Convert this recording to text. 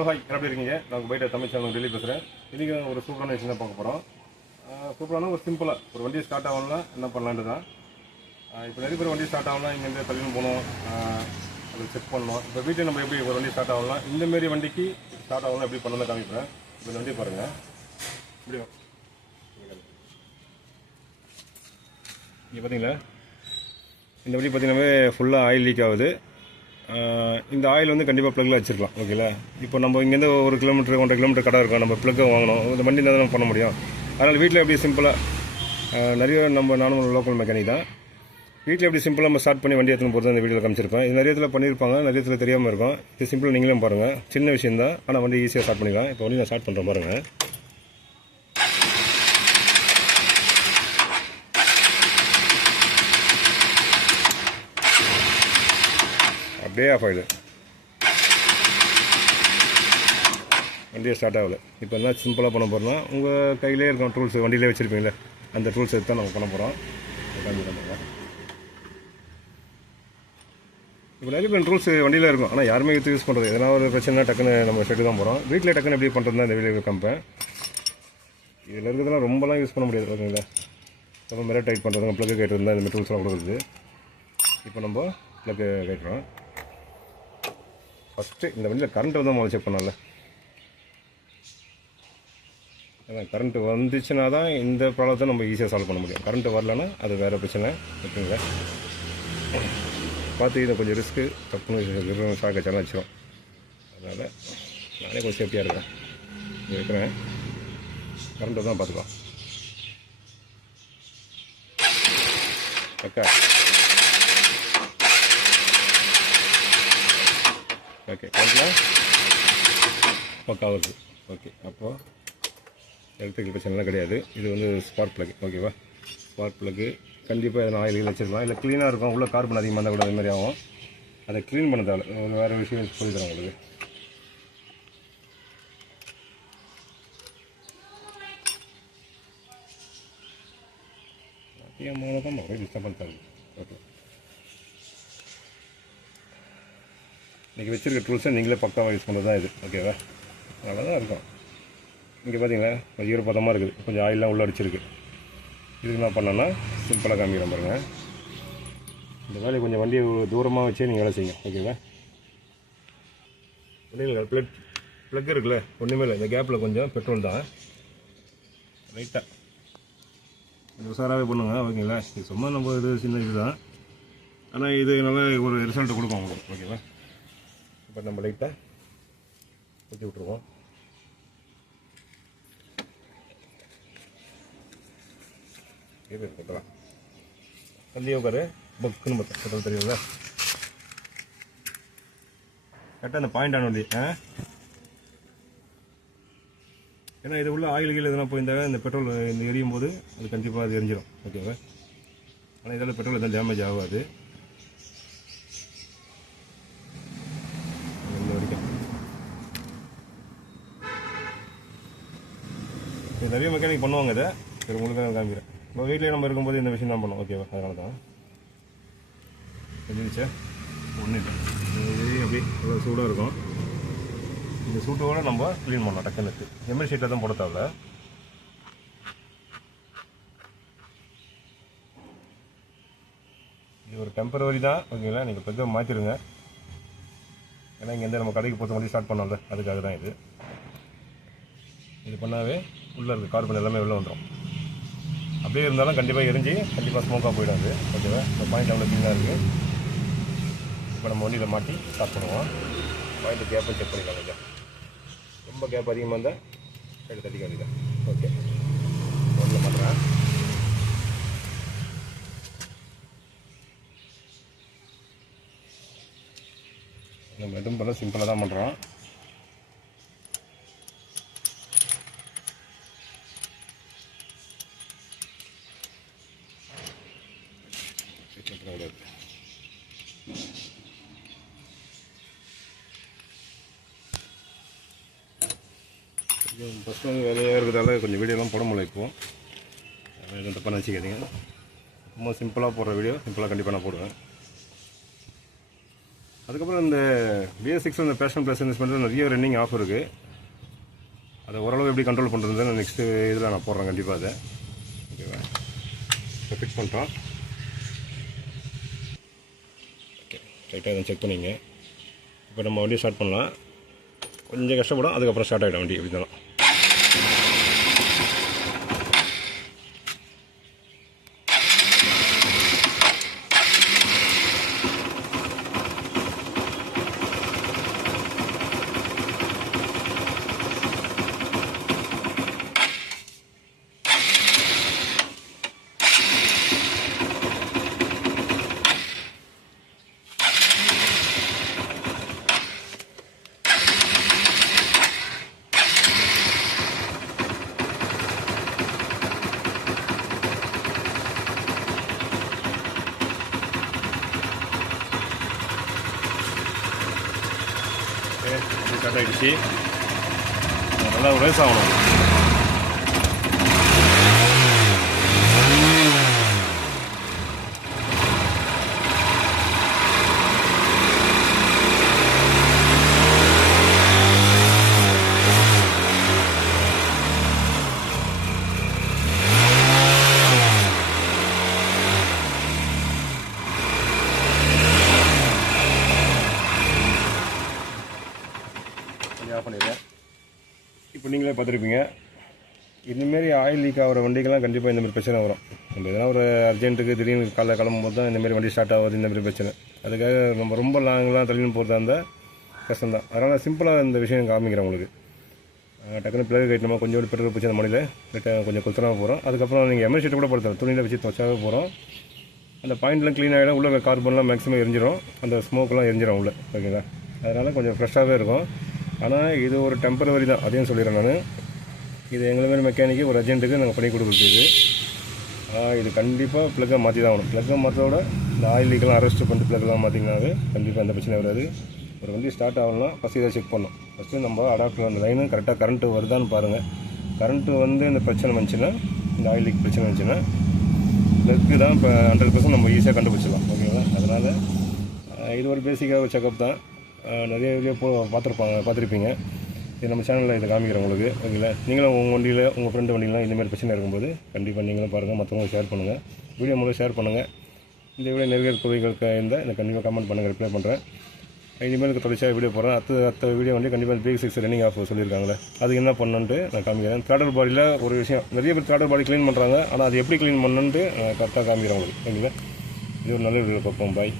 Hello hi, எப்படி இருக்கீங்க? நான் போயிட்டு தமிழ் சேனல் டெல்லி பேசுகிறேன். இன்றைக்கி ஒரு சூப்பரான விஷயம் தான் பார்க்க போகிறோம். சூப்பரான ஒரு சிம்பிளாக ஒரு வண்டி ஸ்டார்ட் ஆகலாம் என்ன பண்ணலான்ட்டு தான். இப்போ நிறைய பேர் வண்டி ஸ்டார்ட் ஆகலாம் இங்கேருந்து தள்ளின்னு போகணும், அதை செக் பண்ணணும். இப்போ வீட்டில் நம்ம எப்படி ஒரு வண்டி ஸ்டார்ட் ஆகலாம், இந்தமாரி வண்டிக்கு ஸ்டார்ட் ஆகலாம் எப்படி பண்ணலாம் காமிக்கிறேன். இப்போ இந்த வண்டி பாருங்கள். இப்படி இங்கே பார்த்தீங்களா, இந்த வண்டி பார்த்தீங்கன்னாவே ஃபுல்லாக ஆயில் லீக் ஆகுது. இந்த ஆயில் வந்து கண்டிப்பாக ப்ளக்கில் வச்சுருக்கலாம். ஓகேங்களா? இப்போ நம்ம இங்கேருந்து 1 கிலோமீட்டர் 1.5 கிலோமீட்டர் கடை இருக்கும், நம்ம ப்ளக்கை வாங்கணும். இந்த வண்டி தான் நம்ம பண்ண முடியும். அதனால் வீட்டில் எப்படி சிம்பிளாக நிறைய நானும் லோக்கல் மெக்கானிக் தான். வீட்டில் எப்படி சிம்பிளாக நம்ம ஸ்டார்ட் பண்ணி வண்டி எடுத்துன்னு போகிறது இந்த வீடியோவில் காமிச்சிருப்பேன். இது நிறைய இதில் பண்ணியிருப்பாங்க, நிறைய இதில் தெரியாமல் இருக்கும். இது சிம்பிளாக நீங்களும் பாருங்கள். சின்ன விஷயம் தான், ஆனால் வண்டி ஈஸியாக ஸ்டார்ட் பண்ணிக்கலாம். இப்போ வண்டி நான் ஸ்டார்ட் பண்ணுறேன் பாருங்கள். அப்படியே ஆஃப் ஆகிடுது, வண்டியை ஸ்டார்ட் ஆகலை. இப்போ என்ன சிம்பிளாக பண்ண போகிறோம்னா, உங்கள் கையிலே இருக்கும் டூல்ஸ், வண்டியிலே வச்சுருப்பீங்களே, அந்த டூல்ஸ் எடுத்து தான் நம்ம பண்ண போகிறோம். இப்போ நிறைய பேர் டூல்ஸ் வண்டியில் இருக்கும், ஆனால் யாருமே எடுத்து யூஸ் பண்ணுறது. எதனா ஒரு பிரச்சனை டக்குன்னு நம்ம ஷெட்டு தான் போகிறோம். வீட்டில் டக்குன்னு எப்படி பண்ணுறது தான் இந்த வீடியோ காமிப்பேன். இதில் இருக்கிறதுலாம் ரொம்பலாம் யூஸ் பண்ண முடியாது. ஓகேங்களா? ரொம்ப மேலே டைட் பண்ணுறதுங்க, ப்ளக்கு கைட்டு இருந்தால் இந்த டூல்ஸ்லாம் கொடுக்குறது. இப்போ நம்ம ப்ளக்கு கைட்டுறோம். ஃபஸ்ட்டு இந்த வண்டியில் கரண்ட்டு வந்து முதல்ல செக் பண்ணல. ஏன்னா கரண்ட்டு வந்துச்சுன்னா தான் இந்த ப்ராப்ளத்தை நம்ம ஈஸியாக சால்வ் பண்ண முடியும். கரண்ட்டு வரலன்னா அது வேறு பிரச்சனை. ஓகேங்களா? பார்த்து இதை கொஞ்சம் ரிஸ்க்கு, தப்புன்னு ஷாக் வச்சாலும் வச்சிடும். அதனால் நானே கொஞ்சம் சேஃப்டியாக இருக்கேன். இங்கே வைக்கிறேன், கரண்ட்டு தான் பார்த்துக்கலாம். ஓகே ஓகே கரண்ட்டில் பக்காவுக்கு. ஓகே, அப்போது எலக்ட்ரிக்கல் பிரச்சனைலாம் கிடையாது. இது வந்து ஸ்பார்க் ப்ளக். ஓகேவா? ஸ்பார்க் ப்ளக்கு கண்டிப்பாக எதனா ஆயில் வச்சுருக்கலாம். இல்லை க்ளீனாக இருக்கும், உள்ளே கார்பன் அதிகமாக இருந்தால் கூட அதுமாதிரி ஆகும். அதை க்ளீன் பண்ண தேவை. வேறு விஷயம் சொல்லி தரேன் உங்களுக்கு. தான் மொபைல் டிஸ்டர்பன்ஸ் ஆகுது. ஓகே, இன்றைக்கி வச்சுருக்க டூல்ஸை நீங்களே பக்காவாக யூஸ் பண்ணுறது தான் இது. ஓகேவா? நல்லா தான் இருக்கும். இங்கே பார்த்தீங்களா, ஈரப்பதமாக இருக்குது, கொஞ்சம் ஆயிலெலாம் உள்ளே அடிச்சிருக்கு. இதுக்கு என்ன பண்ணோன்னா சிம்பிளாக காமிக்கிறேன் பாருங்கள். இந்த வேலையை கொஞ்சம் வண்டியை தூரமாக வச்சே நீங்கள் வேலை செய்யுங்க. ஓகேவா? இல்லைங்களா, ப்ளக் இருக்குல்ல, ஒன்றுமே இல்லை. இந்த கேப்பில் கொஞ்சம் பெட்ரோல் தான் ரைட்டாக கொஞ்சம் உஷாராகவே பண்ணுங்க. ஓகேங்களா? இது சும்மா நம்ம இது சின்ன இது தான், ஆனால் இது நல்லா ஒரு ரிசல்ட் கொடுக்கும் உங்களுக்கு. ஓகேவா? இப்போ நம்ம லைட்டாக ஊற்றி விட்ருவோம். இது இருக்கட்டும், தள்ளியே உட்காரு, பக்குன்னு பார்த்தேன் பெட்ரோல் தெரியுங்களா? கரெக்டாக அந்த பாயிண்ட் ஆன வண்டி. ஏன்னா இது உள்ள ஆயில் கீழே எதனா போயிருந்தாங்க, இந்த பெட்ரோல் இந்த எரியும் போது அது கண்டிப்பாக அது எரிஞ்சிடும். ஓகேவா? ஆனால் இதில் பெட்ரோல் எதுவும் டேமேஜ் ஆகாது. இந்த வரைக்கும் இது நிறைய மெக்கானிக் பண்ணுவாங்க. இதை சரி உங்களுக்கு நான் காமிக்கிறேன். இப்போ வீட்டிலே நம்ம இருக்கும்போது இந்த விஷயம் தான் பண்ணுவோம். ஓகேவா? அதனால தான் தெரிஞ்சிச்சா ஒன்றும் இல்லை. இது அப்படி அவ்வளோ சூடாக இருக்கும். இந்த சூட்டோடு நம்ம க்ளீன் பண்ணலாம் டக்குனுக்கு. எம்எல் ஷீட்டில் தான் போட தேவை. இது ஒரு டெம்பரவரி தான். ஓகேங்களா? நீங்கள் பெருசாக மாற்றிடுங்க. ஏன்னா இங்கேருந்து நம்ம கடைக்கு போகிற மாதிரி ஸ்டார்ட் பண்ணோம்ல, அதுக்காக தான் இது. இது பண்ணாவே உள்ளே இருக்க கார்பன் எல்லாமே வெளில வந்துடும். அப்படியே இருந்தாலும் கண்டிப்பாக எரிஞ்சு கண்டிப்பாக ஸ்மோக்காக போயிடாது. ஓகேவா? இந்த பாயிண்ட் அவ்வளோ க்ளீனாக இருக்குது. இப்போ நம்ம வண்டியில் மாட்டி ஸ்டார்ட் பண்ணுவோம். பாயிண்ட் கேப்பை செக் பண்ணிக்கலாம். இல்லையா, ரொம்ப கேப் அதிகமாக இருந்தால் சைடு தட்டிக்க வேண்டியதான். ஓகே, ஒன்றில் மாட்டுறேன். நம்ம எதுவும் பண்ண சிம்பிளாக தான் பண்ணுறோம். ஃபஸ்ட்டு வந்து வேலையாக இருக்கிறதால கொஞ்சம் வீடியோலாம் போட முடியல. இப்போது எதுவும் தப்பாக நினச்சிக்காதீங்க. ரொம்ப சிம்பிளாக போடுற வீடியோ சிம்பிளாக கண்டிப்பாக நான் போடுவேன். அதுக்கப்புறம் இந்த BS6 இந்த பேஷன் ப்ளஸ் இன்வெஸ்ட்மெண்ட்டில் நிறைய ரன்னிங் ஆஃபர் இருக்குது. அதை ஓரளவு எப்படி கண்ட்ரோல் பண்ணுறதுன்னு நெக்ஸ்ட்டு இதில் நான் போடுறேன் கண்டிப்பாக. அதை ஓகேவா, இப்போ ஃபிட் பண்ணிட்டோம். ஓகே, ரைட்டாக இதை செக் பண்ணிங்க. இப்போ நம்ம வண்டியை ஸ்டார்ட் பண்ணலாம். கொஞ்சம் கஷ்டப்படும், அதுக்கப்புறம் ஸ்டார்ட் ஆகிடும் வண்டி. எப்படி தான் ஸ்டார்ட் ஆகிடுச்சு. நல்லா ரேஸ் ஆகணும். ஆஃப் பண்ணிடுறேன். இப்போ நீங்களே பார்த்துருப்பீங்க, இந்தமாரி ஆயில் லீக் ஆகிற வண்டிக்கெல்லாம் கண்டிப்பாக இந்தமாதிரி பிரச்சனை வரும். நம்ம எதனா ஒரு அர்ஜென்ட்டுக்கு திடீர்னு காலைல கிளம்பும்போது தான் இந்தமாரி வண்டி ஸ்டார்ட் ஆகுது, இந்தமாரி பிரச்சனை. அதுக்காக நம்ம ரொம்ப லாங்கெலாம் தள்ளின்னு போகிறதா இருந்தால் கஷ்டம்தான். அதனால் சிம்பிளாக இந்த விஷயம் காமிக்கிறேன் உங்களுக்கு. டக்குனு பிளகு கட்டினோமா கொஞ்சம் பெட்ரோல் பிடிச்சி அந்த மணியில் கொஞ்சம் கொத்தனாக போகிறோம். அதுக்கப்புறம் நீங்கள் எமர்ஷீட்டை கூட படுத்தலாம், துணியில் வச்சு துவச்சாக போகிறோம். அந்த பாயிண்ட்லாம் க்ளீன் ஆகிடும், உள்ள கார்பன்லாம் மேக்ஸிமம் எரிஞ்சிடும், அந்த ஸ்மோக்கெலாம் எரிஞ்சிடும் உள்ள. ஓகேங்களா, அதனால் கொஞ்சம் ஃப்ரெஷ்ஷாகவே இருக்கும். ஆனால் இது ஒரு டெம்பரவரி தான், அதையும் சொல்லிடுறேன் நான். இது எங்களை மாரி மெக்கானிக்கு ஒரு அர்ஜென்ட்டுக்கு நாங்கள் பண்ணி கொடுக்குறது. இது கண்டிப்பாக ப்ளக்கை மாற்றி தான் ஆகணும். ப்ளக்கை மாற்றோட இந்த ஆயில் லீக்கெல்லாம் அரெஸ்ட் பண்ணிட்டு ப்ளக்கெல்லாம் மாற்றிங்கனாவே கண்டிப்பாக எந்த பிரச்சனையும் வராது. ஒரு வண்டி ஸ்டார்ட் ஆகணும்னா ஃபஸ்ட்டு இதை செக் பண்ணணும். ஃபஸ்ட்டு நம்ம அடாப்டர் அந்த லைனு கரெக்டாக கரண்ட்டு வருதான்னு பாருங்கள். கரண்ட்டு வந்து இந்த பிரச்சனை வந்துச்சுன்னா, இந்த ஆயில் லீக் பிரச்சனை வந்துச்சுன்னா ப்ளக்கு தான் இப்போ 100% நம்ம ஈஸியாக கண்டுபிடிச்சிடலாம். ஓகேங்களா, அதனால் இது ஒரு பேசிக்காக ஒரு செக்கப் தான். நிறைய வீடியோ பார்த்துருப்பீங்க. இது நம்ம சேனலில் இதை காமிக்கிறேன் உங்களுக்கு. ஓகேங்களா, நீங்களும் உங்கள் வண்டியில் உங்கள் ஃப்ரெண்டு வண்டிலாம் இந்தமாதிரி பிரச்சனை இருக்கும்போது கண்டிப்பாக நீங்களும் பாருங்கள், மற்றவங்க ஷேர் பண்ணுங்கள், வீடியோ மூலம் ஷேர் பண்ணுங்கள். இந்த வீடியோ நிறைய குறைகளுக்கு இருந்தால் எனக்கு கண்டிப்பாக கமெண்ட் பண்ணுங்கள், ரிப்ளை பண்ணுறேன். இனிமேலுக்கு தொடர்ச்சியாக வீடியோ போடுறேன். அடுத்த வீடியோ வந்து கண்டிப்பாக BS6 ரன்னிங் ஆஃப் சொல்லியிருக்காங்களே, அதுக்கு என்ன பண்ணணுன்ட்டு நான் காமிக்கிறேன். த்ராடல் பாடியில் ஒரு விஷயம், நிறைய பேர் த்ராடல் பாடி க்ளீன் பண்ணுறாங்க, ஆனால் அது எப்படி க்ளீன் பண்ணணுன்ட்டு கரெக்டாக காமிக்கிறேன் உங்களுக்கு. ஓகேங்களா, இது ஒரு நல்ல வீடியோ பார்ப்போம். பாய்.